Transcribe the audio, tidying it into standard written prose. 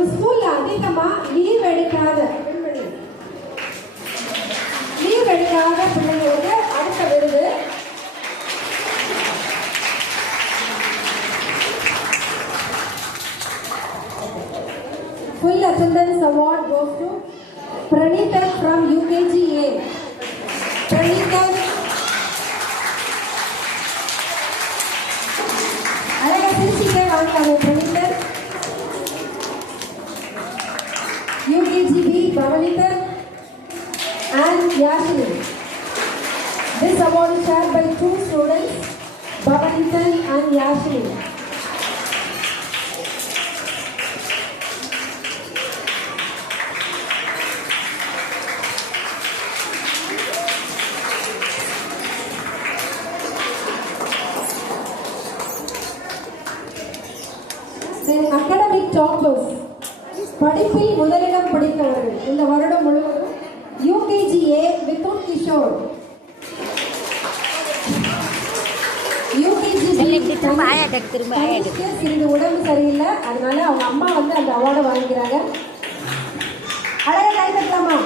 நம்ம ஸ்கூல்ல அதிகமா லீவ் எடுக்காத பிள்ளைங்களுக்கு அடுத்த விருது full attendance award goes to Pranita from UKGA. Pranita, அழகா சிரிச்சிட்டே வாங்க Pranita. UKGB Bhavanita and Yashini. This award is shared by two students, Bhavanita and Yashini. Then academic toppers. படிப்பில் முதலிடம் படித்தவர்கள் இந்த வருடம் முழுவதும் UKGA வித்துன் கிஷோர். சிறிது உடம்பு சரியில்லை, அதனால அவங்க அம்மா வந்து அந்த அவார்டை வாங்கிக்கிறாங்க. அழகா கை தட்டலாமா?